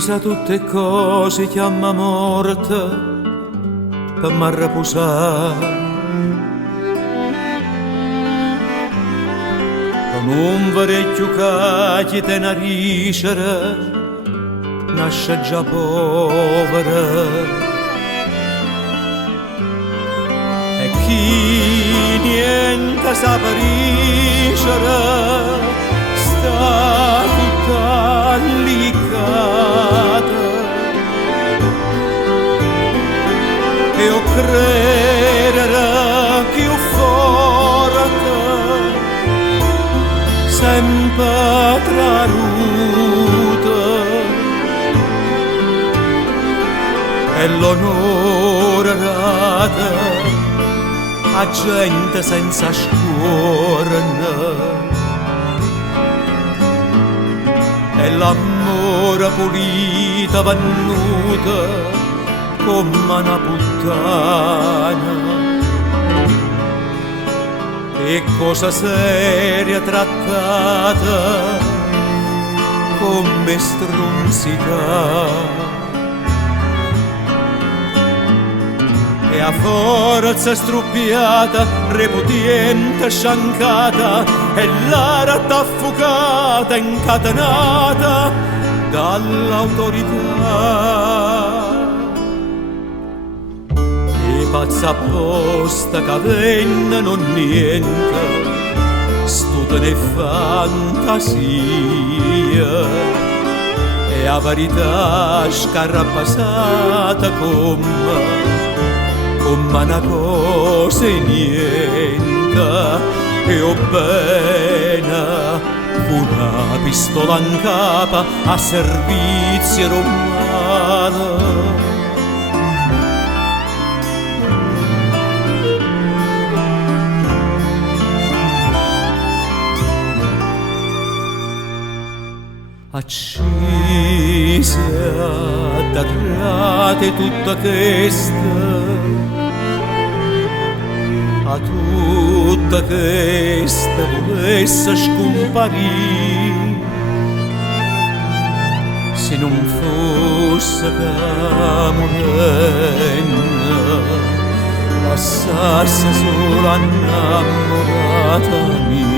sa tutte cose chiama morte per m'arrapusare. Come un vecchio che te nariscere nasce già povera. E chi niente sa pariscere sta tutta allicata. E io credere che io forte sempre traruta. E l'onore rata a gente senza scuorna. E l'amore pulita vannuta come una puttana. E cosa seria trattata come strunzicata. E a forza struppiata, reputiente sciancata, e l'ara affocata, incatenata dall'autorità. E pazza apposta che venne non niente, studiano fantasia, e a verità scarrappasata come una cosa e niente. E ho bene una pistola in capa a servizio romano. Accise da trate tutta questa, a tutta questa volesse scomparire, se non fosse che morena passasse sola innamorata mia.